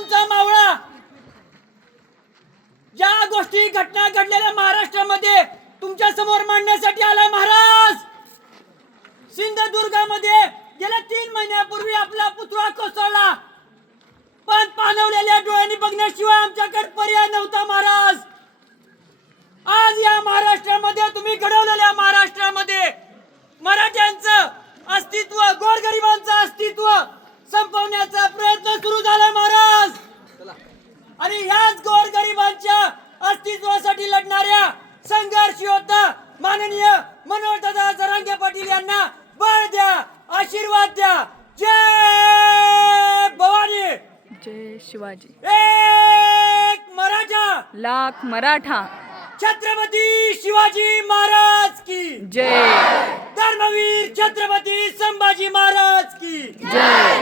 तुमचा मावळा ज्या गोष्टी घटना घडलेल्या महाराष्ट्रामध्ये तुमच्या समोर मांडण्यासाठी आला महाराज। सिंधुदुर्गामध्ये गेल्या 3 महिन्यापूर्वी आपला पुतळा कोसळला, पण पाणवलेल्या डोळ्यांनी बघण्याशिवाय आमच्याकडे पर्याय नव्हता महाराज। आज या महाराष्ट्रामध्ये तुम्ही घडवलेल्या महाराष्ट्रामध्ये मराठ्यांचं अस्तित्व, गोरगरिबांचं अस्तित्व संपवण्याचा प्रयत्न सुरू झाला महाराज। आणि ह्याच गोरगरिबांच्या अस्तित्वासाठी लढणाऱ्या संघर्ष योद्धा माननीय मनोहरदादा जरांगे पाटील यांना बळ द्या, आशीर्वाद द्या। जय भवानी, जय शिवाजी, एक मराठा लाख मराठा, छत्रपती शिवाजी महाराज की जय, धर्मवीर छत्रपती संभाजी महाराज की जय।